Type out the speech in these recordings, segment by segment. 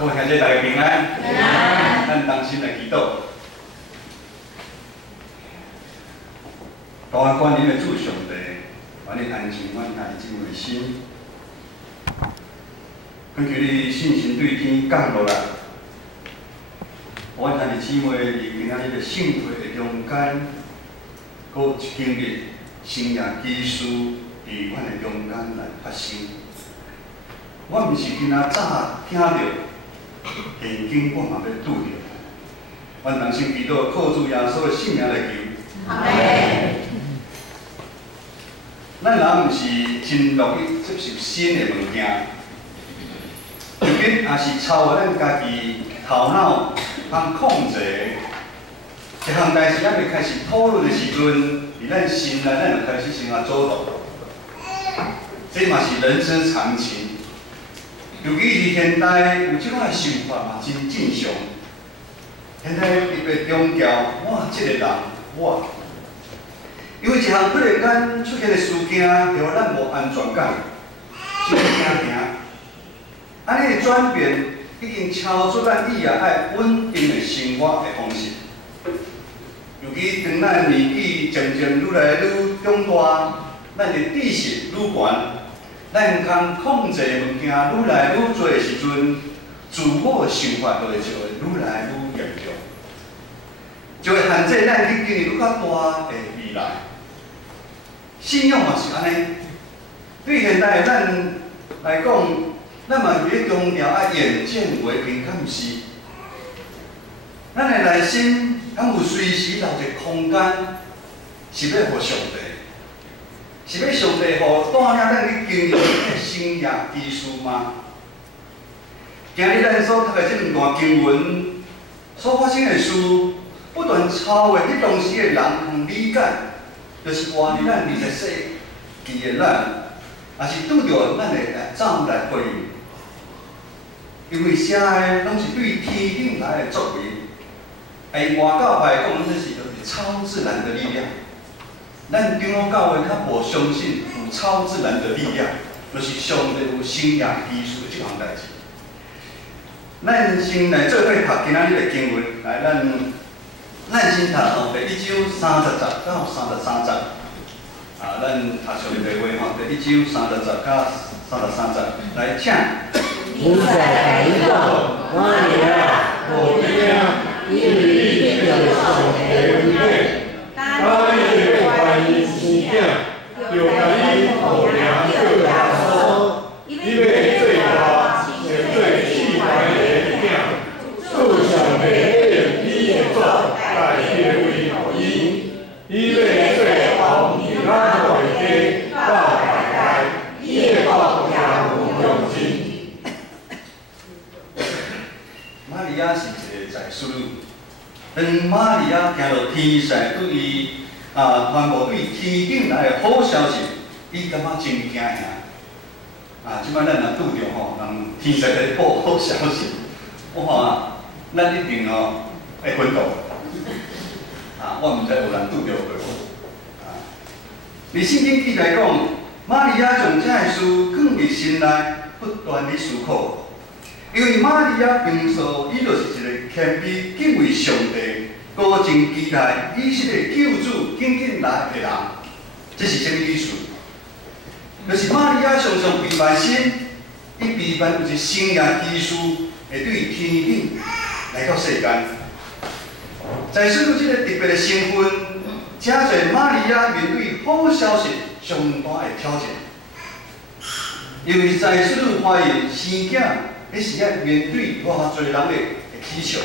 各位兄弟大家平安。平安。咱同心来祈祷。大安观音的主上帝，愿你安静阮家己的心，恳求你信心对天降落来。阮兄弟姊妹伫今仔日的信会的中间，搁经历生命奇事伫阮的中间来发生。我毋是今仔早听到。 现今我嘛要拄着，阮同心祈祷，靠主耶稣的圣名来求。阿门。咱若毋是真乐意接受新的物件，特别也是超过咱家己头脑通控制，一项代志还未开始讨论的时阵，伫咱心内咱就开始先啊做动，这嘛是人之常情。 尤其是现代有即款想法嘛，真正常。现在特别强调我即个人我，因为一项突然间出现的事件，让咱无安全感，心惊。安尼的转变已经超出咱以后爱稳定的生活的方式。尤其当咱年纪渐渐愈来愈长大，咱的知识愈悬。 咱通控制物件愈来愈多的时阵，自我的想法就会愈来愈严重，就会限制咱去经历愈较大的未来。信仰嘛是安尼，对现代咱来讲，咱嘛是要强调爱眼见为凭，敢毋是？咱的内心敢有随时留一个空间，是要互上帝。 是要上帝互带领咱去经历生命奇事吗？今日咱所读的这两段经文所发生的事，不断超越迄当时的人通理解，就是活伫咱20世纪的咱，也是拄着咱的走来回应。因为写的拢是对天顶来的作为，外教派讲，这是就是超自然的力量。 咱长老教会较无相信有超自然的力量，就是上帝有生命奇事的这项代志。咱先来做伙读今仔日的经文，来咱先读第1章30节到33节。咱读上面的话第1章30节到33节，来请。你在第一个，我哋啊，我哋啊，因为你就上帝的。 当你对怀疑生囝，就甲你互名叫耶稣，因为最大是最气怀的囝，主上帝用你的作来结为互伊，因为最后平安回家到大家，伊的国也有用心。玛利亚是一个在属女。 当玛利亚听到天使对伊传播对天顶来的好消息，伊感觉真惊吓。即摆咱若拄着吼，人天使来报好消息，我看咱一定会奋斗。我毋知有人拄着袂？伫圣经记来讲，玛利亚将这个事放伫心内，不断地思考。 因为玛利亚平素伊就是一个谦卑敬畏上帝，高真期待以色列救主紧紧来的人，这是什么意思？就是玛利亚常常陪伴神，伊陪伴有一生命奇事会对天顶来到世间。在说到这个特别的身份，真侪玛利亚面对好消息上大的挑战，因为在说到怀孕生囝。 迄时啊，面对偌侪人的乞求，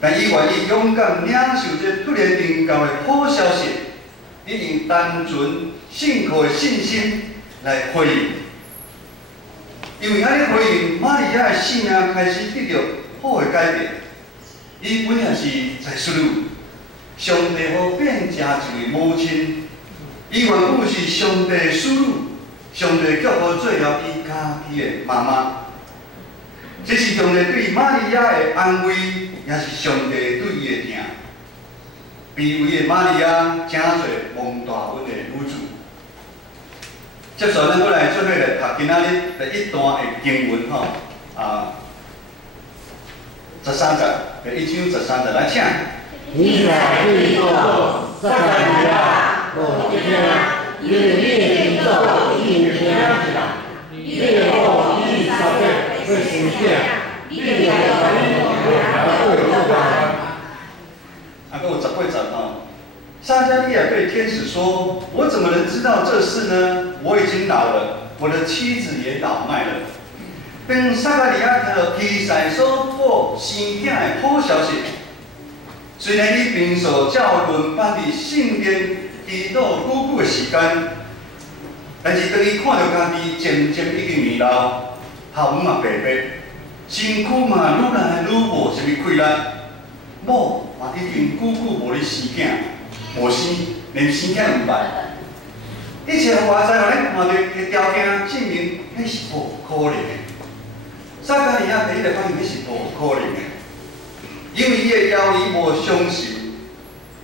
但伊愿意勇敢领受这突然临到的好消息，伊用单纯信靠的信心来回应。因为安尼回应，玛利亚的生命开始得到好的改变。伊本来是在属女，上帝互变成一位母亲，伊原本是上帝的属女。 上帝叫我做了伊家己的妈妈，这是上帝对玛利亚的安慰，也是上帝对伊的疼。卑微的玛利亚，真侪蒙大恩的女主。接续咱过来做伙来读今仔日第1段的经文吼， 13节，1章13节来请。以赛对说：撒迦利亚，我听，因为你的做应听起来，你的后以撒贝会实现，你的反应会做完。跟我8节啊。撒迦利亚对天使说：“我怎么能知道这事呢？我已经老了，我的妻子也倒卖了。”当撒迦利亚听到以赛所报生囝的好消息，虽然伊平素照轮班伫圣殿祈祷久久的时间，但是当伊看到家己渐渐已经年老，头毛嘛白白，身躯嘛愈来愈无什么气力，某嘛已经久久无咧生囝。无生，连生囝都毋捌。一切外在互咱看到的条件，证明迄是无可能的。撒迦利亚第一个反应，迄是无可能的，因为伊的腰伊无相信，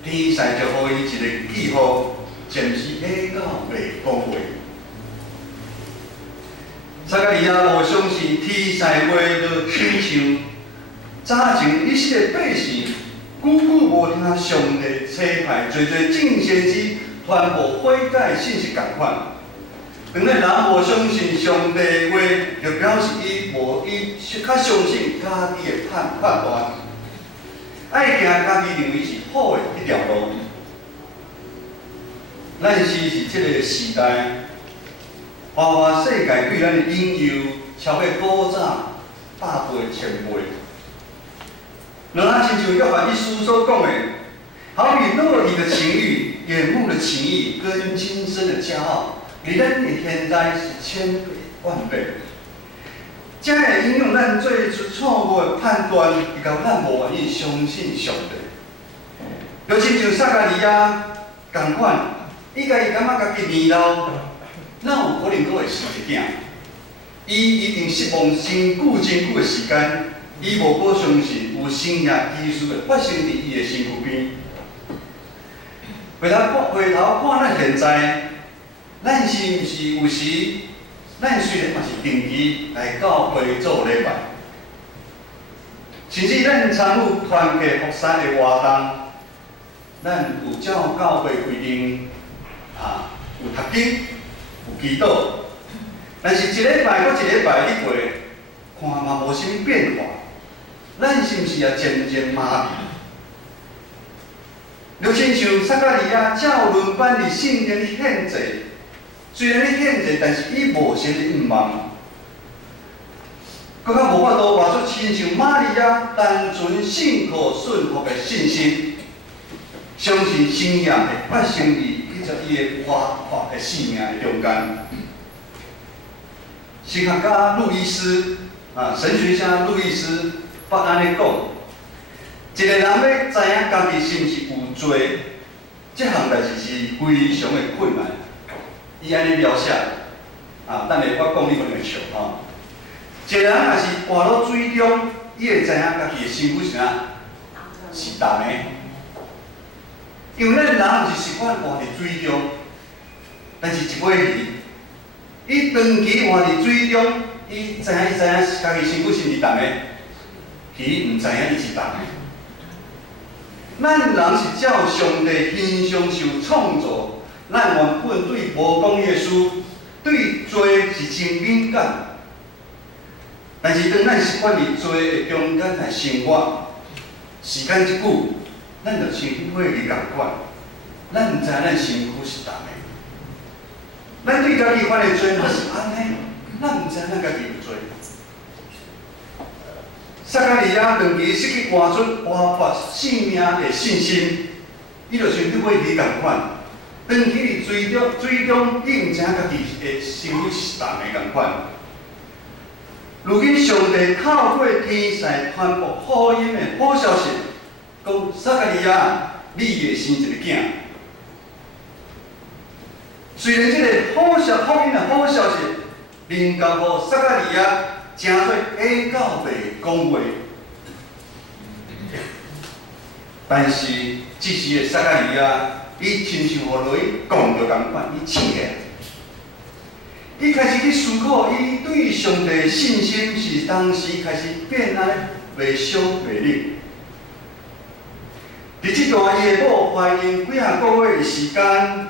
天使就互伊一个记号，暂时下到袂讲话。撒迦利亚无相信天使话，就亲像早前以色列百姓。久久无听上帝差派侪侪正先知传播悔改信息共款。当咱人无相信上帝的话，就表示伊较相信家己的判断，爱行家己认为是好的一条路。咱是这个时代，花世界对咱的引诱超过古早100倍、1000倍。然后，亲像约翰一书所讲的，好比肉体的情欲、眼目的情欲跟今生的骄傲，比咱的天灾是1000倍、10000倍。这会影响咱做出错误的判断，以及咱无愿意相信上帝。就亲像撒迦利亚同款，伊感觉家己年老，哪有可能阁会生一囝？伊已经失望真久的时间。伊无可相信有生命奇事会发生伫伊的身躯边。回头看咱现在，咱是毋是有时，咱虽然嘛是定期来教会做礼拜，甚至咱参与团契服侍的活动，咱有照教会规定有读经，有祈祷，但是一礼拜搁一礼拜你过，看嘛无啥物变化。咱是毋是也渐渐麻痹？就亲像撒迦利亚照轮班伫圣殿里献祭，虽然咧献祭，但是伊无先咧毋忘，搁较无法度活出亲像玛利亚单纯信靠顺服的信心，相信生命会发生伫伊的活泼的生命的中间。神学家路易斯神学家路易斯。捌安尼讲，一个人要知影家己是毋是有罪，这项代志是非常的困难。伊安尼描写，等下我讲你可能会笑一个人若是活到水中，伊会知影家己的身躯是啥，是重的。因为咱人是习惯活伫水中，但是一尾鱼，伊长期活伫水中，伊知影家己身躯是毋是重的。伊毋知影伊是重的。咱人是照上帝形象受创造，咱原本对无公义的事、对罪是真敏感。但是当咱习惯伫罪的中间来生活，时间一久，咱就像火鱼共款，咱毋知影咱身躯是重的。咱对家己犯的罪嘛是安尼，咱毋知影咱家己有罪。撒迦利亚长期失去活出活泼生命的信心，伊就像迄尾鱼共款，长期伫水中，伊毋知影家己的身躯是重的共款。如今上帝透过天使传播福音的好消息，讲撒迦利亚，你会生一个囝。虽然这个福音的好消息，能够互撒迦利亚。诚多下到袂讲话，但是这时的撒迦利亚，伊亲像互落去讲着共款，伊醒起来，伊开始去思考，伊对上帝的信心是当时开始变安袂伤袂冷。伫即段伊的某怀孕几啊个月的时间，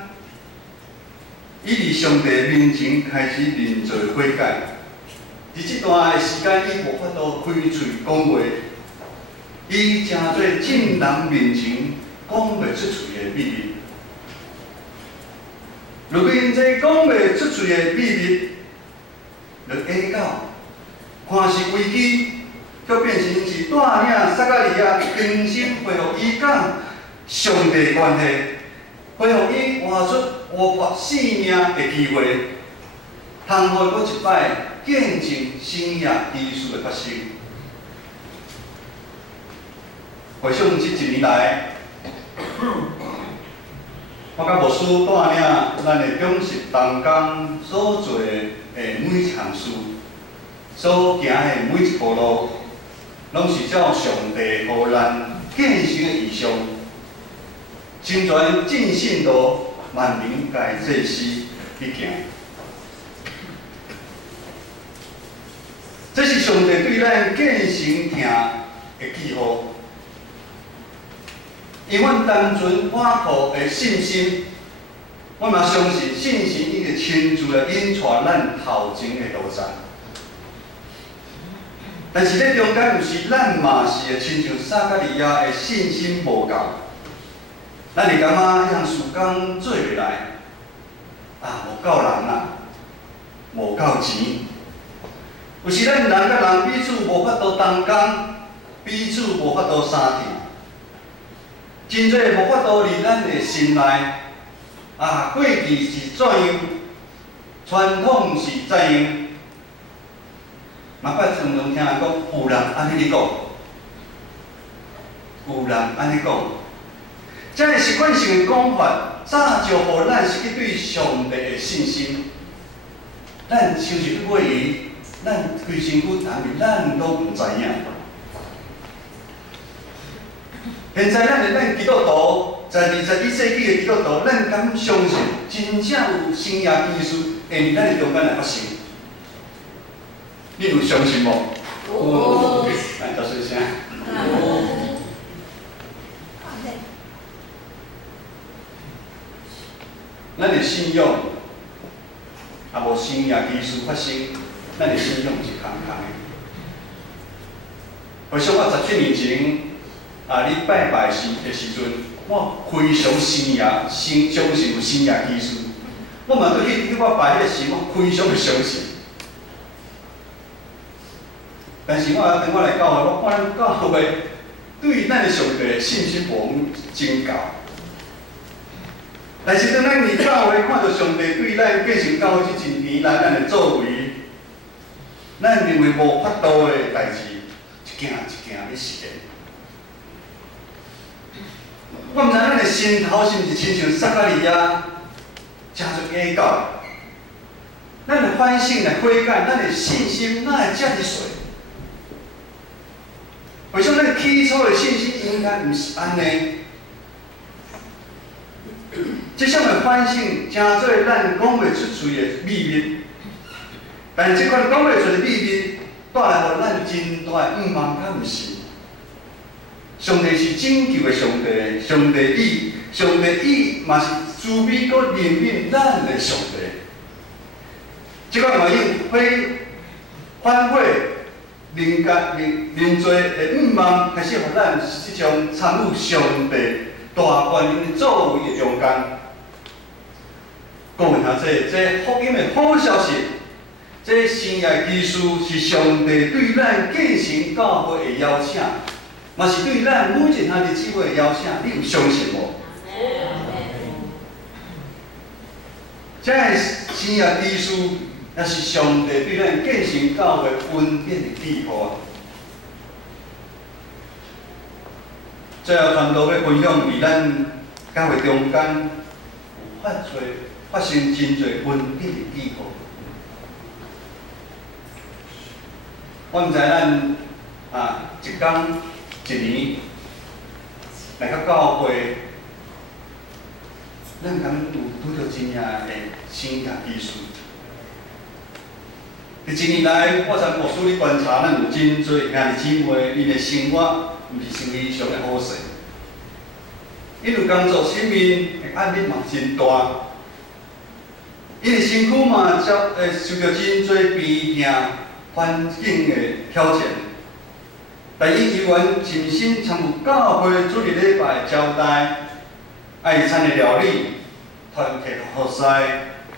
伊伫上帝面前开始认罪悔改。伫即段的时间，伊无法度开嘴讲话，伊诚侪众人面前讲袂出嘴的秘密。如果因这讲袂出嘴的秘密，就假到看是危机，却变成是带领撒加利亚重新恢复伊甲上帝的关系，恢复伊活出活泼生命的机会，通互搁一摆见证新约基督的发生。回想这一年来，我甲牧师带领咱的忠实同工所做的每一项事，所行的每一步路，拢是照上帝互咱建成的意向，真全尽信道，万民该做事去行。这是上帝对咱建成听的记号。因阮单纯满靠的信心，我嘛相信信心已经亲自来引带咱头前的路站。但是咧中间，有时咱嘛是会亲像撒加利亚的信心无够，咱会感觉迄项事工做袂来，无够人啊，无够钱。有时咱人甲人彼此无法度同工，彼此无法度相挺。真侪无法度伫咱的心内，过去是怎样，传统是怎样，嘛捌常常听人讲，有人安尼讲，有人安尼讲，这个习惯性的讲法，早就互咱失去对上帝的信心。咱想是去怀疑，咱规身躯谈面，咱都毋知影。现在咱基督徒，在21世纪的基督徒，咱敢相信真正有生业技术会伫咱的中间来发生？你有相信无？有。来，大声声。咱的信仰，无生业技术发生，咱的信仰是空空的。回想我17年前。你拜拜的时阵，我非常相信有生业技术。我嘛对迄我拜迄个时，我非常的相信。但是等我来教会，我看咱教会对咱的上帝的信心无真够。但是当咱伫教会看到上帝对咱继承教会这一年来咱的作为，咱认为无法度的代志，一件一件去实现。我毋知咱的心头是毋是亲像撒加利亚，诚侪假到，咱的反省来悔改，咱的信心哪会遮尔衰？为什咱起初的信心应该毋是安尼？这项的反省，诚做咱讲袂出嘴的秘密，但是这款讲袂出的秘密，带来互咱真大的毋茫，敢毋是？上帝是拯救的上帝，上帝意嘛是慈悲搁怜悯咱的上帝。即款原因反悔、认罪的毋茫，开始互咱即种参与上帝大权的作为的中间。讲下这福音的好消息，这生业技术是上帝对咱建成教会的邀请。嘛是对咱每一项日子的邀请，你有相信无？这个生业技术，也是上帝对咱建成教会恩典的记号啊！最后传道要分享，伫咱教会中间有发生真侪恩典的记号。我毋知咱一天。一年来到教会，咱敢有拄到真正的生业技术？伫一年来，我参牧师咧观察，咱有真侪兄弟姊妹，因的生活毋是非常的好势，因为工作生命的压力嘛真大，因的身躯嘛受到真侪病痛、环境的挑战。但因依然尽心参与教会主日礼拜的招待，爱餐的料理，团结和谐，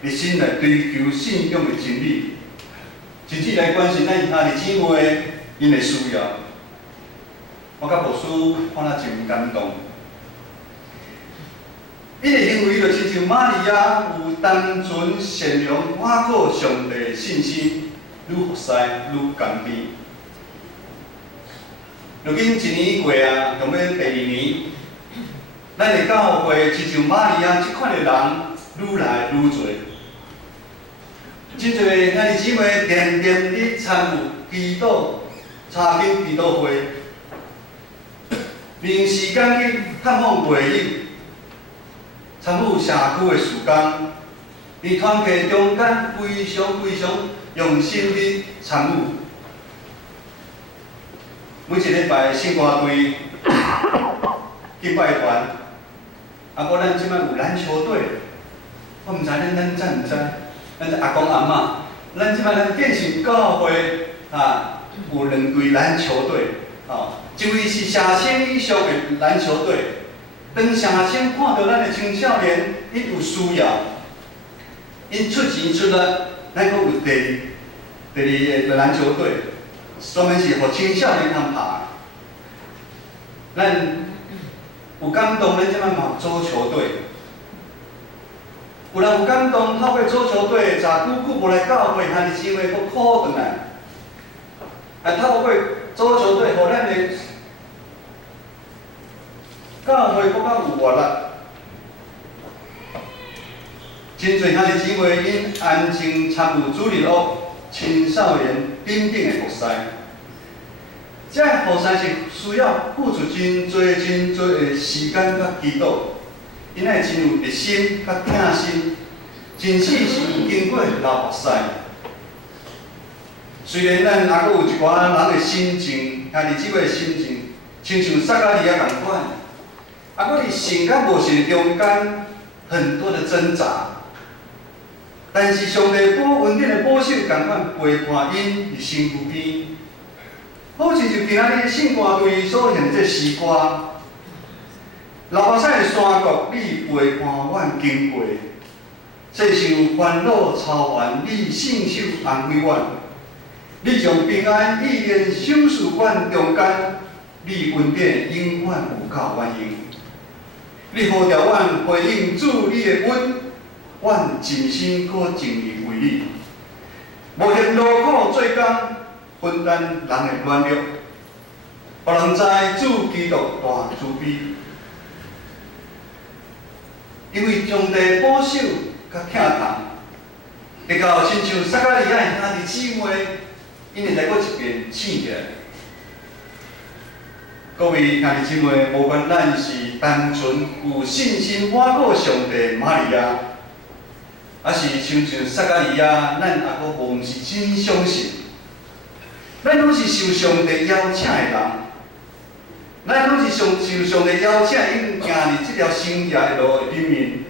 热心来追求信仰的真理。 甚至来关心咱兄弟姊妹因的需要，我甲牧师看了真感动。因的行为就亲像玛利亚有单纯善良、倚靠上帝的信心，愈服侍愈甘甜。如今一年过啊，用要第2年，咱的教会亲像玛利亚这款的人愈来愈多。 真侪兄弟姊妹常常伫参与祈祷、查经祈祷会，利用时间去探访会友，参与社区的事工，伫团契中间非常用心地参与。每一礼拜圣歌队、敬拜团，搁咱即摆有篮球队，我毋知咱知毋知？ 咱这阿公阿嬷，咱即摆咱建成教会有2队篮球队，一位是社青以上的篮球队。当社青看到咱的青少年因有需要，因出钱出力，咱阁有第2个篮球队，专门是互青少年通拍。咱有感动，咱即摆嘛有组球队。 有人有感动，透过组球队，久无来教会，兄弟姊妹搁苦转来，透过组球队，互咱的教会搁较有活力。真侪兄弟姊妹因安静参与主日学、青少年等等的服侍，这服侍是需要付出真侪的时间甲祈祷。 因爱真有热心甲疼心，真使是有经过流目屎。虽然咱还阁有一寡人的心情，兄弟姊妹的心情，亲像撒加利亚共款，还阁伫信甲无信中间很多的挣扎。但是上帝稳定的保守共款陪伴因伫身躯边，好亲像今仔日圣歌队所献这诗歌。 流目屎的山谷，你陪伴阮经过；世上烦恼操烦，你信手安慰阮。你将平安意念赏赐阮中间，你恩典永远有够原用。你呼召阮回应主你的恩，阮尽心可尽力为你。无嫌劳苦做工，分担人的软弱，互人知主基督大慈悲。 因为上帝保守甲疼痛，会到亲像撒加利亚兄弟姊妹，因会来过一遍醒起来。各位兄弟姊妹，无管咱是单纯有信心倚靠上帝玛利亚，还是像撒加利亚，咱也阁无毋是真相信，咱拢是受上帝邀请的人。 咱拢是受上帝邀请，已经行入这条生涯的路里面。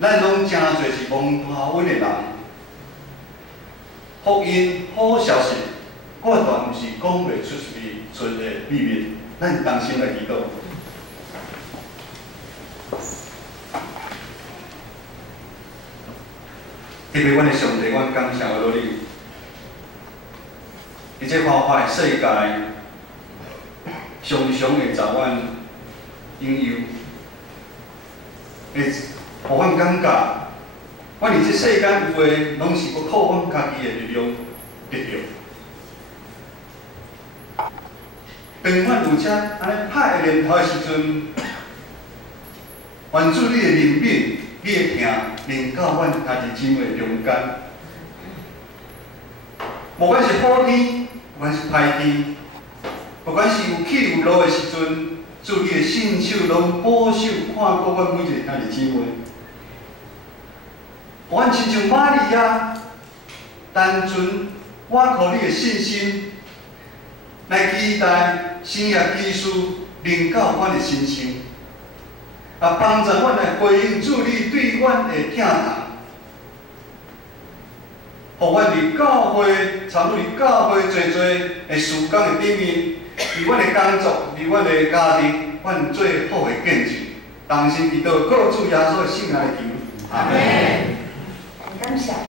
咱拢真侪是蒙大恩的人。福音好消息，我绝毋是讲袂出的秘密，咱同心来祈祷。特别，阮的上帝，阮感谢我你，伫这花花的世界。 常常会遭阮引诱，会互阮感觉，阮伫这世间有诶，拢是要靠阮家己诶力量得到。当阮有这安尼歹诶念头诶时阵，愿主你诶怜悯、你诶疼，临到阮家己姊妹中间。无管是好天，无管是歹天。 不管是有起有落的时阵，主你的信手拢保守看顾阮每一个兄弟姊妹。阮亲像玛利亚，单纯我靠你的信心来期待生业技术领导阮的心情，帮助阮来回应主你对阮的疼痛，互阮伫教会参与伫教会做的事工的顶面，伫阮的工作，伫阮的家庭，阮最好的见证。同心祈祷，靠主耶稣的圣名来求，阿门。感谢。